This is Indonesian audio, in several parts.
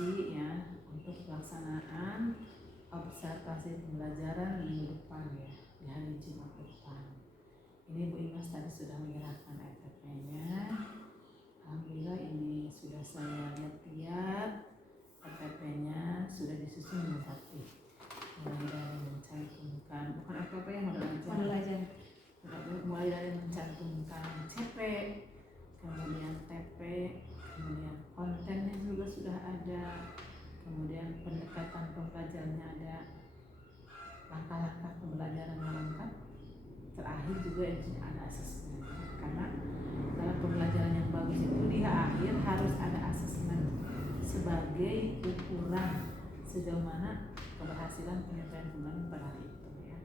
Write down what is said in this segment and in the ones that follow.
diskusi ya untuk pelaksanaan observasi pembelajaran minggu depan ya, di hari Jumat depan. Ini Bu Imas tadi sudah menyerahkan RTP-nya. Alhamdulillah ini sudah saya lihat-lihat, RTP-nya sudah disusun dengan rapi. Mulai dari mencantumkan, bukan RTP yang modal aja. Mulai dari mencantumkan CP, kemudian TP, kemudian kontennya juga sudah ada, kemudian pendekatan pembelajarannya ada, langkah-langkah pembelajaran yang lengkap, terakhir juga ada asesmen. Karena dalam pembelajaran yang bagus itu di akhir harus ada asesmen sebagai ukuran sejauh mana keberhasilan penyampaian pembelajaran pada hari itu ya.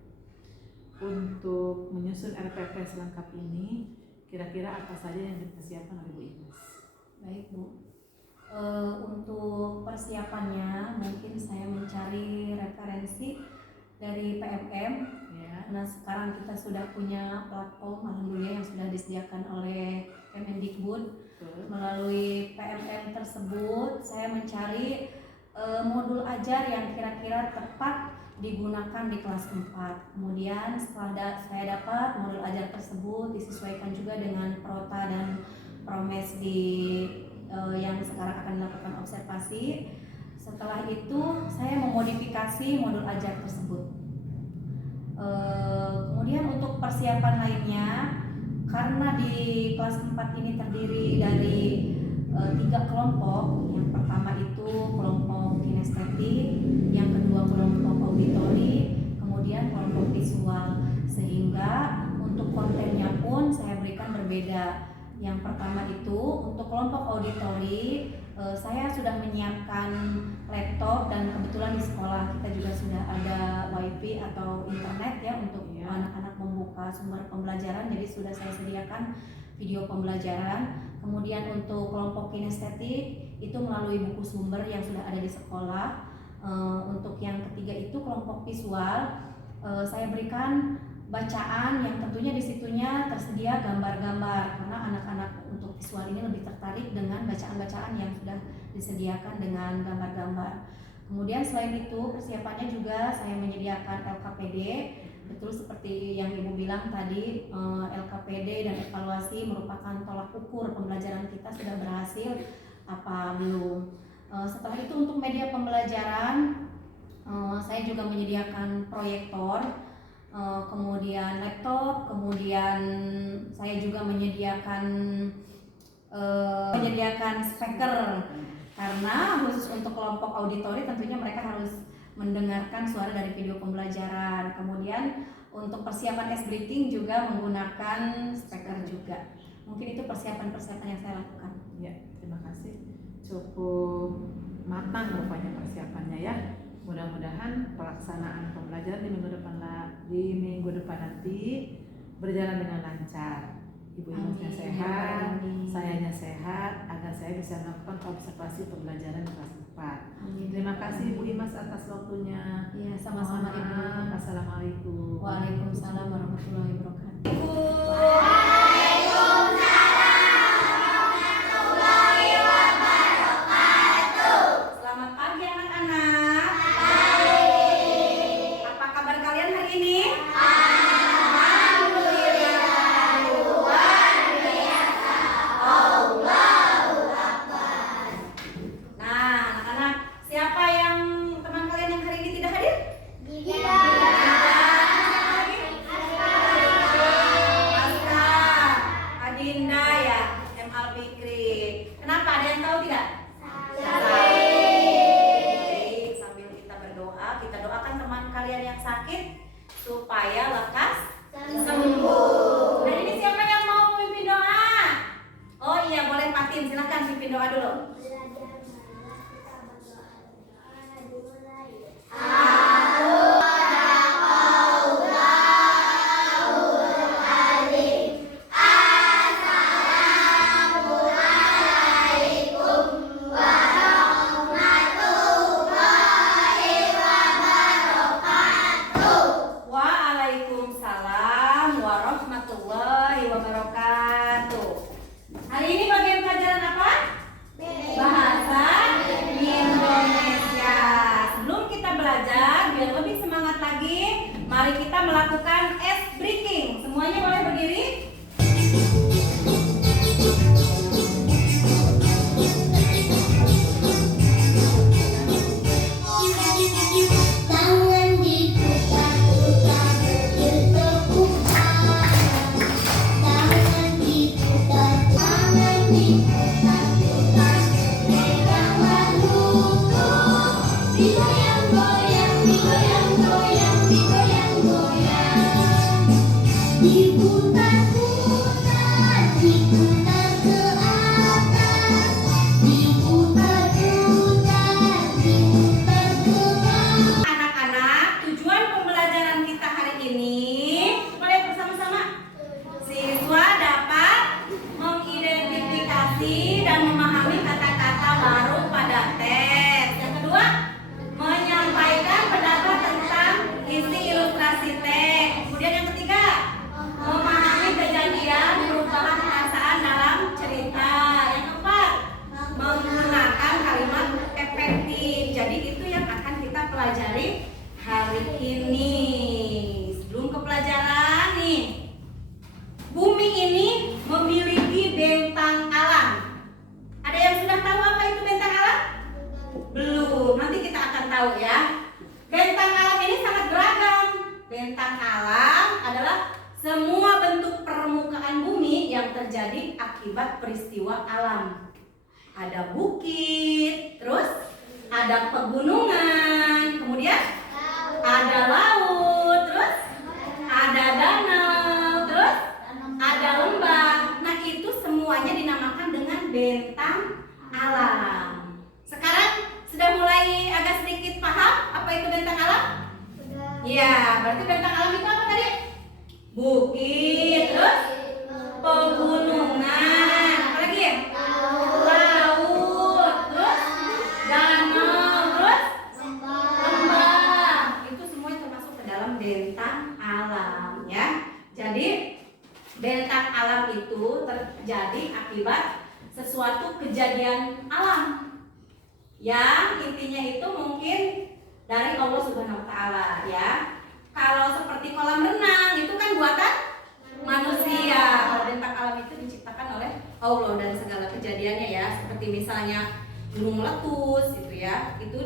Untuk menyusun RPP selengkap ini, kira-kira apa saja yang dipersiapkan oleh Bu Imas? Baik Bu, untuk persiapannya mungkin saya mencari referensi dari PMM ya. Nah sekarang kita sudah punya platform alhamdulillah yang sudah disediakan oleh Kemendikbud. Melalui PMM tersebut saya mencari modul ajar yang kira-kira tepat digunakan di kelas 4. Kemudian setelah saya dapat modul ajar tersebut disesuaikan juga dengan Prota dan Promes di yang sekarang akan dilakukan observasi. Setelah itu saya memodifikasi modul ajar tersebut. Kemudian untuk persiapan lainnya, karena di kelas 4 ini terdiri dari 3 kelompok. Yang pertama itu kelompok kinestetik, yang kedua kelompok auditori, kemudian kelompok visual. Sehingga untuk kontennya pun saya berikan berbeda. Yang pertama itu untuk kelompok auditori, saya sudah menyiapkan laptop dan kebetulan di sekolah kita juga sudah ada wifi atau internet ya untuk anak-anak membuka sumber pembelajaran, jadi sudah saya sediakan video pembelajaran. Kemudian untuk kelompok kinestetik itu melalui buku sumber yang sudah ada di sekolah. Untuk yang ketiga itu kelompok visual, saya berikan bacaan yang tentunya disitunya tersedia gambar-gambar karena anak-anak untuk visual ini lebih tertarik dengan bacaan-bacaan yang sudah disediakan dengan gambar-gambar. Kemudian selain itu persiapannya juga saya menyediakan LKPD. Betul seperti yang Ibu bilang tadi, LKPD dan evaluasi merupakan tolak ukur pembelajaran kita sudah berhasil apa belum. Setelah itu untuk media pembelajaran saya juga menyediakan proyektor, kemudian laptop, kemudian saya juga menyediakan speaker karena khusus untuk kelompok auditori tentunya mereka harus mendengarkan suara dari video pembelajaran. Kemudian untuk persiapan S-Briefing juga menggunakan speaker juga. Mungkin itu persiapan-persiapan yang saya lakukan. Ya, terima kasih. Cukup matang rupanya persiapannya ya. Mudah-mudahan pelaksanaan pembelajaran di minggu depan nanti berjalan dengan lancar. Ibu Imasnya sehat, sayanya sehat, agar saya bisa melakukan observasi pembelajaran kelas 4. Terima kasih Bu Imas atas waktunya. Iya, sama-sama Ibu. Assalamualaikum. Waalaikumsalam warahmatullahi wabarakatuh. Selamat pagi anak-anak. Apa kabar kalian hari ini? Supaya lekas sembuh. Nah ini siapa yang mau memimpin doa? Oh iya boleh Patin, silakan pimpin doa dulu. Waalaikumsalam warahmatullahi wabarakatuh. Hari ini bagian pelajaran apa? Bahasa Indonesia. Mari kita melakukan ice breaking. Semuanya boleh berdiri. Tangan diputar-putar bertepuk tangan. Tangan diputar-putar meganglah lutut. Digoyang-goyang, digoyang-goyang, digoyang-goyang. Diputar-putar, diputar ke atas. Diputar-putar, diputar ke bawah. Anak-anak, tujuan pembelajaran kita hari ini, boleh bersama-sama? Siswa dapat mengidentifikasi dan memahami kata-kata baru pada teks. Yang kedua, menyampaikan pendapat tentang isi ilustrasi teks. Kemudian yang ketiga, memahami kejadian perubahan perasaan dalam cerita. Yang keempat, menggunakan kalimat efektif. Jadi itu yang akan kita pelajari hari ini. Sebelum ke pelajaran nih, bumi ini memiliki bentang alam. Ada yang sudah tahu apa itu bentang alam? Belum, nanti kita akan tahu ya. Bentang alam ini sangat beragam. Bentang alam adalah semua bentuk permukaan bumi yang terjadi akibat peristiwa alam. Ada bukit, terus ada pegunungan, kemudian ada laut, terus ada danau, terus ada lembah. Nah, itu semuanya dinamakan dengan bentang alam. Sekarang sudah mulai agak sedikit paham apa itu bentang alam? Iya, berarti bentang alam itu apa tadi? Bukit, terus pegunungan, apa lagi ya? Laut, terus danau, terus lembah. Itu semuanya termasuk ke dalam bentang alam ya. Jadi bentang alam itu terjadi akibat sesuatu kejadian alam yang intinya itu mungkin dari Allah Subhanahu wa taala ya. Kalau seperti kolam renang itu kan buatan manusia. Kalau bentang alam itu diciptakan oleh Allah dan segala kejadiannya ya. Seperti misalnya gunung meletus itu ya. Itu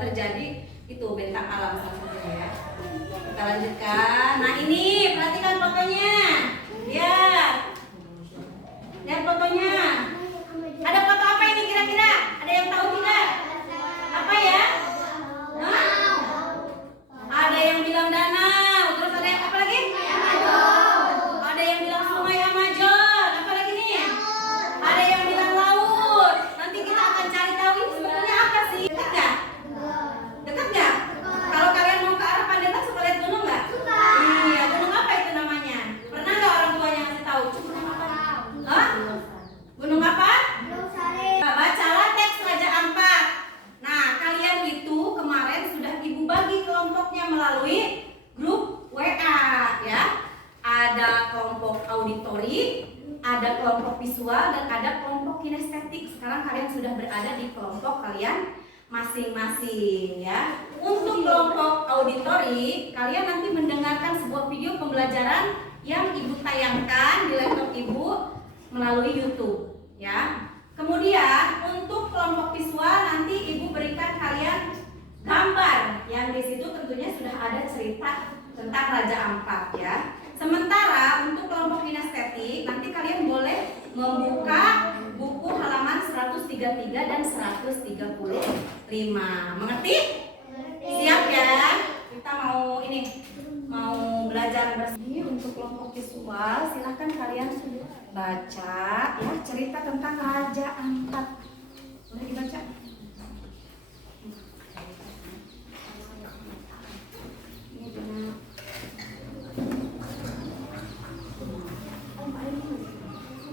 terjadi itu bentang alam salah satunya ya. Kita lanjutkan. Nah, ini perhatikan fotonya. Lihat fotonya. Ada foto apa ini kira-kira? Ada yang tahu tidak? Apa ya? Hah? Ada yang bilang danau, terus ada yang apa lagi? Ada yang bilang sungai Amazon, apa lagi nih? Ada yang bilang laut. Nanti kita akan cari tahu ini sebenarnya apa sih? Dekat nggak? Dekat nggak? Kalau kalian mau ke arah Pandetan suka lihat gunung nggak? Iya, gunung apa itu namanya? Pernah nggak orang tuanya ngasih tahu? Gunung apa? Hah? Gunung apa? Bacalah teks Raja Ampat. Nah, kalian itu kemarin sudah ibu bagi kelompoknya melalui grup WA ya. Ada kelompok auditori, ada kelompok visual, dan ada kelompok kinestetik. Sekarang kalian sudah berada di kelompok kalian masing-masing ya. Untuk kelompok auditori, kalian nanti mendengarkan sebuah video pembelajaran yang ibu tayangkan di laptop ibu melalui YouTube ya. Kemudian untuk kelompok visual nanti ibu berikan kalian gambar yang di situ tentunya sudah ada cerita tentang Raja Ampat ya. Sementara untuk kelompok kinestetik nanti kalian boleh membuka buku halaman 133 dan 135. Mengerti? Siap ya? Kita mau belajar bersama. Untuk kelompok visual silahkan kalian baca ya cerita tentang Raja Ampat. Boleh dibaca? Ini benar.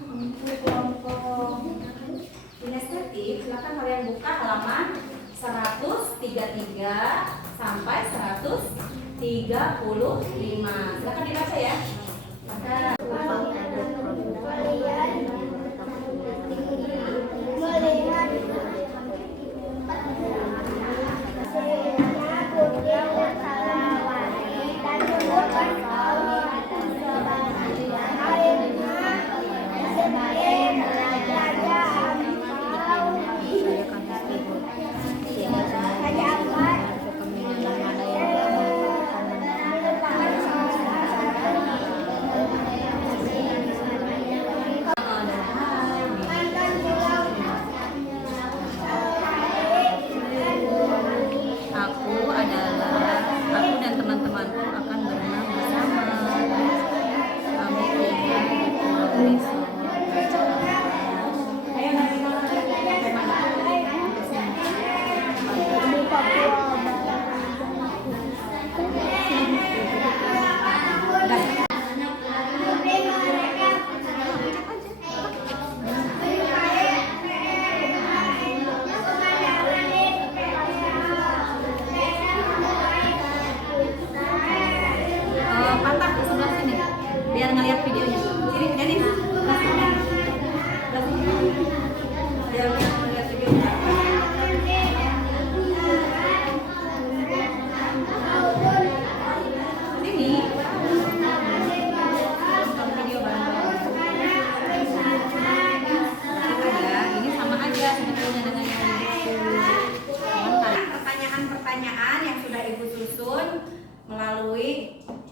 Untuk kelompok kinestetik silakan kalian buka halaman 133 sampai 135. Silakan dibaca ya.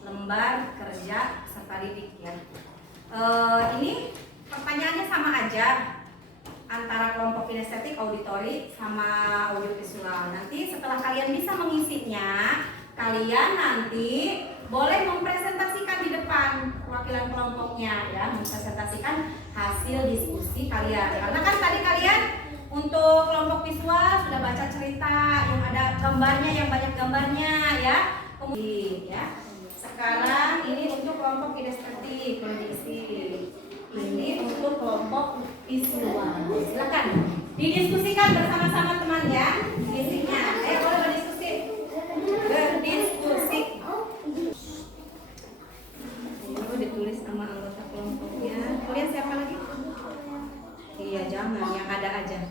lembar kerja serta didik ya. Ini pertanyaannya sama aja antara kelompok kinestetik, auditori, sama audiovisual. Nanti setelah kalian bisa mengisinya, kalian nanti boleh mempresentasikan di depan perwakilan kelompoknya ya, mempresentasikan hasil diskusi kalian. Karena kan tadi kalian untuk kelompok visual sudah baca cerita yang ada gambarnya, yang banyak gambarnya ya. Kemudian ya. Sekarang ini untuk kelompok kinestetik, kondisi. Ini untuk kelompok visual. Silakan didiskusikan bersama-sama teman ya. Isinya. Boleh berdiskusi. Berdiskusi. Ditulis nama anggota kelompoknya. Kalian siapa lagi? Iya, jangan yang ada aja.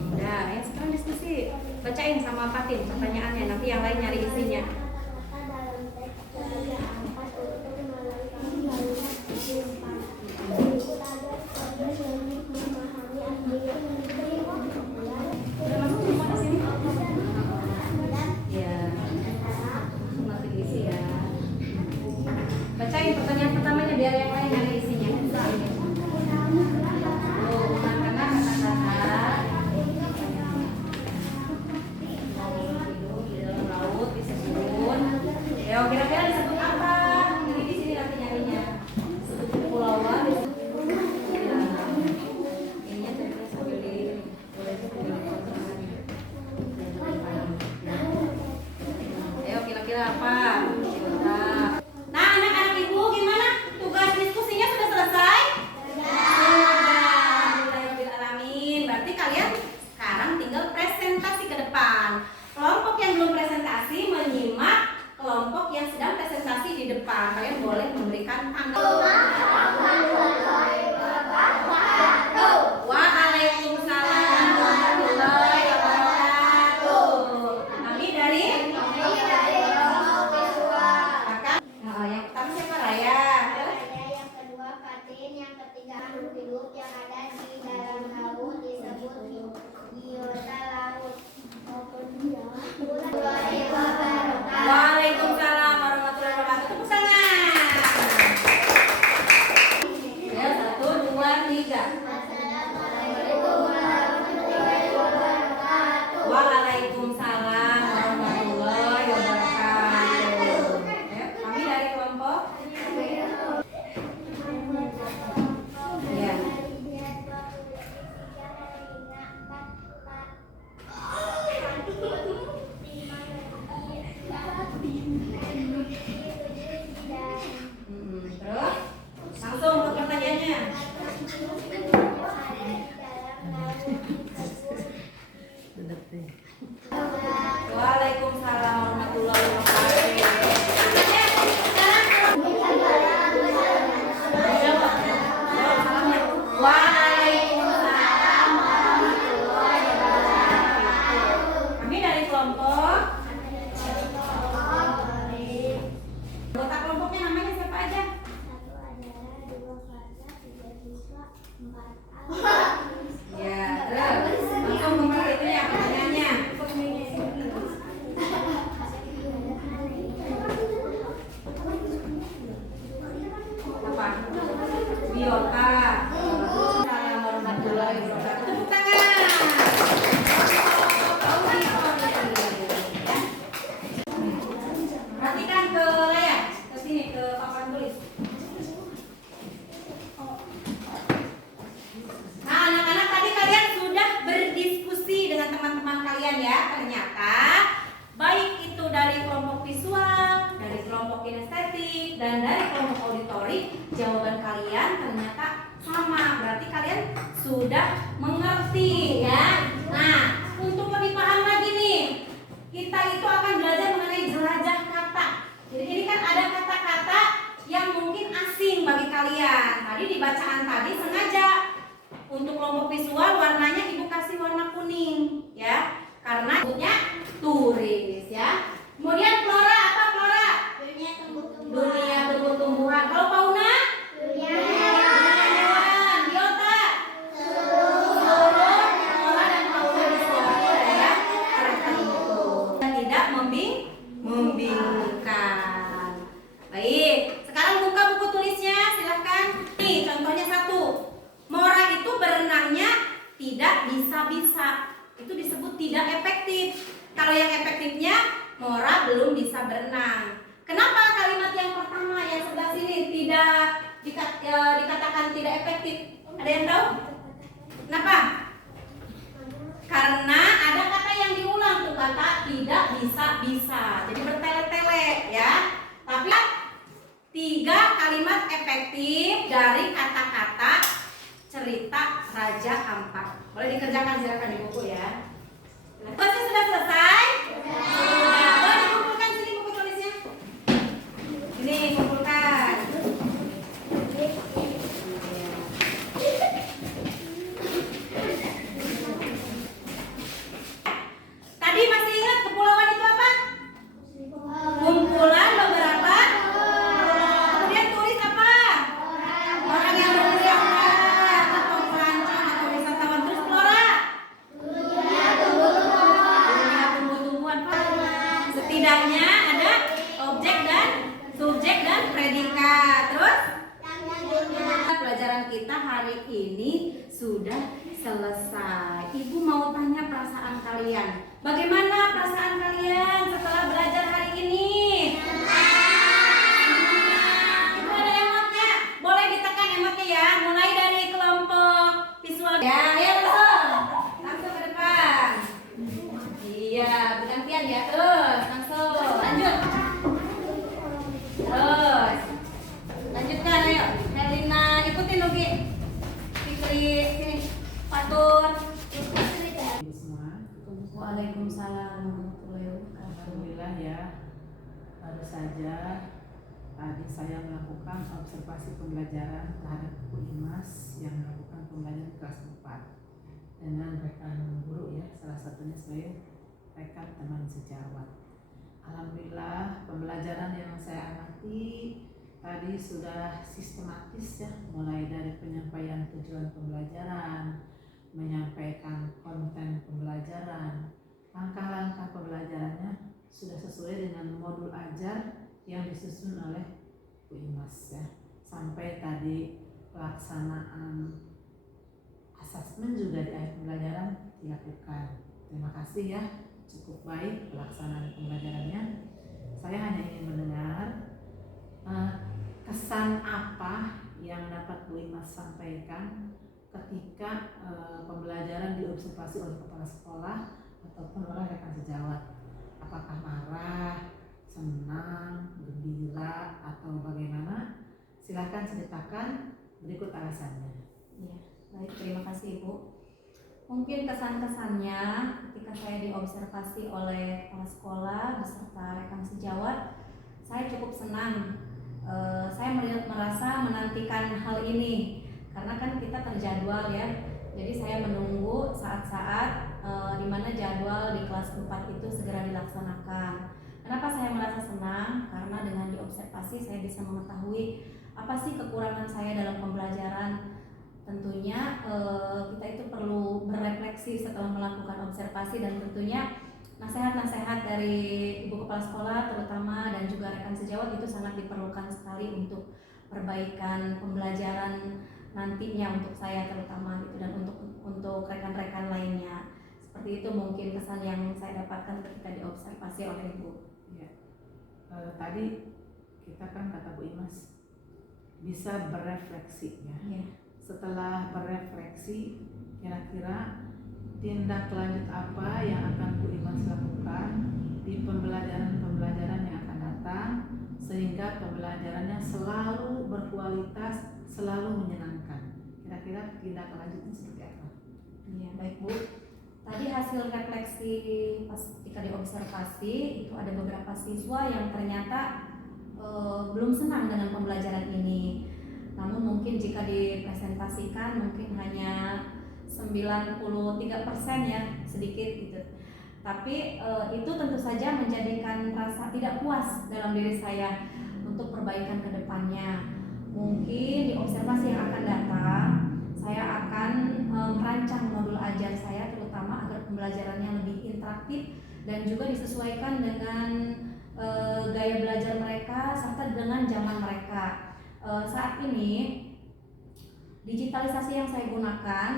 Udah, ya sekarang diskusi. Bacain sama Fatin pertanyaannya. Nanti yang lain nyari isinya. Bacain pertanyaan pertamanya biar yang lain nyari isinya. Gunakan kata-kata hidup di dalam laut disebut. Kira-kira disebut apa? Ini di sini nanti nyarinya. Disebut kepulauan. Ininya cerita sambil di boleh sambil kira-kira apa? Nah, anak-anak ibu gimana? Tugas diskusinya sudah selesai? Alhamdulillahirrahmanirrahim. Berarti kalian sekarang tinggal presentasi ke depan. Kelompok yang belum presentasi menyimak kelompok yang sedang presentasi di depan. Kalian boleh memberikan tanggapan. Waalaikumsalam warahmatullahi wabarakatuh. Kami dari yang pertama siapa? Raya. Yang kedua Fatin, yang ketiga makhluk hidup yang ada di dalam laut disebut biota laut. Waalaikumsalam warahmatullahi wabarakatuh. Tepuk tangan. Ya, 1, 2, 3. Waalaikumsalam warahmatullahi wabarakatuh. Ya, kami dari kelompok. Ya. Terus langsung ke pertanyaannya. Waalaikumsalam warahmatullahi wabarakatuh. Waalaikumsalam warahmatullahi wabarakatuh. Kami dari kelompok. Anggota kelompoknya namanya siapa aja? Ya, terus langsung ke itu ya pertanyaannya. Apa? Biota. Waalaikumsalam warahmatullahi wabarakatuh. Tepuk tangan. Perhatikan ke layar, ke sini ke papan tulis. Nah, anak-anak tadi kalian sudah berdiskusi dengan teman-teman kalian ya. Ternyata baik itu dari kelompok visual, dari kelompok kinestetik, dan dari kelompok auditori, jawaban kalian ternyata sama. Berarti kalian sudah mengerti ya. Nah, untuk lebih paham lagi nih, kita itu akan belajar mengenai jelajah kata. Jadi ini kan ada kata-kata yang mungkin asing bagi kalian. Tadi di bacaan tadi sengaja untuk kelompok visual warnanya ibu kasih warna kuning ya, karena sebutnya turis ya. Kemudian flora, apa flora? Dunia tumbuh-tumbuhan. Kalau fauna? Dunia hewan. berenangnya tidak bisa-bisa. Itu disebut tidak efektif. Kalau yang efektifnya, Mora belum bisa berenang. Kenapa kalimat yang pertama yang sebelah sini dikatakan tidak efektif? Ada yang tahu? Kenapa? Karena ada kata yang diulang tuh, kata tidak bisa-bisa. Jadi bertele-tele ya. Tapi 3 kalimat efektif dari kata-kata cerita Raja Ampat. Boleh dikerjakan, silakan di buku ya. Tugasnya sudah selesai? Sudah. Boleh dikumpulkan sini buku tulisnya. Ini kumpulkan. Tadi masih ingat kepulauan itu apa? Kumpulan beberapa. Kemudian tulis apa? Orang yang berwisata atau pelancong atau wisatawan. Terus flora. Dunia tumbuh-tumbuhan. Setidaknya ada objek dan subjek dan predikat. Terus pelajaran kita hari ini sudah selesai. Ibu mau tanya perasaan kalian. Bagaimana perasaan kalian setelah belajar hari ini? Itu ada emotnya. Boleh ditekan emotnya ya. Mulai dari kelompok visual. Ya, ya langsung ke depan. Iya, bergantian ya. Terus langsung. Lanjut. Terus. Lanjutkan ayo. Herlina, ikutin Nugi. Fikri, sini. Fatur. Ibu semua, Waalaikumsalam warahmatullahi wabarakatuh. alhamdulillah ya. Baru saja tadi saya melakukan observasi pembelajaran terhadap Bu Imas yang melakukan pembelajaran kelas 4 dengan rekan guru ya, salah satunya saya rekan teman sejawat. Alhamdulillah pembelajaran yang saya amati tadi sudah sistematis ya, mulai dari penyampaian tujuan pembelajaran, menyampaikan konten pembelajaran, langkah-langkah pembelajarannya sudah sesuai dengan modul ajar yang disusun oleh Bu Imas ya. Sampai tadi pelaksanaan asesmen juga di akhir pembelajaran dilakukan. Terima kasih ya, cukup baik pelaksanaan pembelajarannya. Saya hanya ingin mendengar kesan apa yang dapat Bu Imas sampaikan ketika pembelajaran diobservasi oleh kepala sekolah ataupun oleh rekan sejawat. Apakah marah, senang, gembira, atau bagaimana? Silahkan ceritakan, berikut alasannya. Ya, baik, terima kasih Ibu. Mungkin kesan-kesannya ketika saya diobservasi oleh kepala sekolah beserta rekan sejawat, saya cukup senang. Saya merasa menantikan hal ini karena kan kita terjadwal ya. Jadi saya menunggu saat-saat di mana jadwal di kelas 4 itu segera dilaksanakan. Kenapa saya merasa senang? Karena dengan diobservasi saya bisa mengetahui apa sih kekurangan saya dalam pembelajaran. Tentunya kita itu perlu berefleksi setelah melakukan observasi, dan tentunya nasihat-nasihat dari Ibu Kepala Sekolah terutama dan juga rekan sejawat itu sangat diperlukan sekali untuk perbaikan pembelajaran nantinya untuk saya terutama gitu, dan untuk rekan-rekan lainnya. Seperti itu mungkin kesan yang saya dapatkan ketika diobservasi oleh Ibu. Ya. Tadi kita kan kata Bu Imas bisa berefleksi ya. Ya. Setelah berefleksi, kira-kira tindak lanjut apa yang akan Bu Imas lakukan di pembelajaran yang akan datang sehingga pembelajarannya selalu berkualitas, selalu menyenangkan. Kira-kira tindak lanjutnya seperti apa? Iya, baik Bu. Tadi hasil refleksi pas ketika diobservasi itu ada beberapa siswa yang ternyata belum senang dengan pembelajaran ini. Namun mungkin jika dipresentasikan mungkin hanya 93% ya, sedikit gitu. Tapi itu tentu saja menjadikan rasa tidak puas dalam diri saya untuk perbaikan ke depannya. Mungkin di observasi yang akan datang, saya akan merancang modul ajar saya terutama agar pembelajarannya lebih interaktif dan juga disesuaikan dengan gaya belajar mereka serta dengan zaman mereka. Saat ini Digitalisasi yang saya gunakan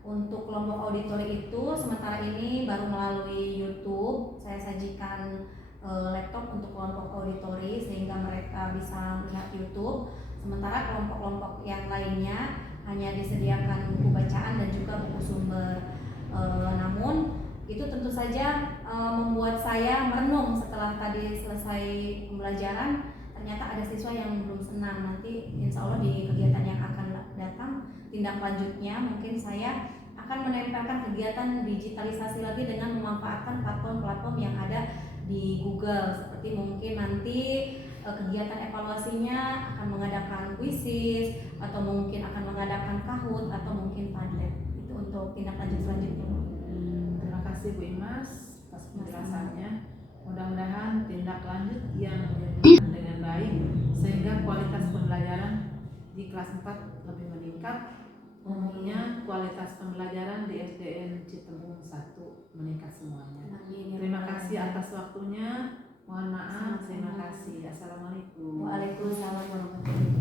untuk kelompok auditori itu sementara ini baru melalui YouTube. Saya sajikan laptop untuk kelompok auditori sehingga mereka bisa melihat YouTube. Sementara kelompok-kelompok yang lainnya hanya disediakan buku bacaan dan juga buku sumber. Namun itu tentu saja membuat saya merenung setelah tadi selesai pembelajaran. Ternyata ada siswa yang belum senang. Nanti insya Allah di kegiatan yang akan datang tindak lanjutnya mungkin saya akan menempelkan kegiatan digitalisasi lagi dengan memanfaatkan platform-platform yang ada di Google, seperti mungkin nanti kegiatan evaluasinya akan mengadakan quizzes atau mungkin akan mengadakan Kahoot atau mungkin Padlet. Itu untuk tindak lanjut selanjutnya. Terima kasih Bu Imas atas penjelasannya. Mudah-mudahan tindak lanjut yang dilakukan dengan baik sehingga kualitas pembelajaran di kelas 4 lebih meningkat. Umumnya kualitas pembelajaran di SDN Citembung 1 meningkat semuanya. Terima kasih atas waktunya. Mohon maaf. Terima kasih. Assalamualaikum. Waalaikumsalam warahmatullahi wabarakatuh.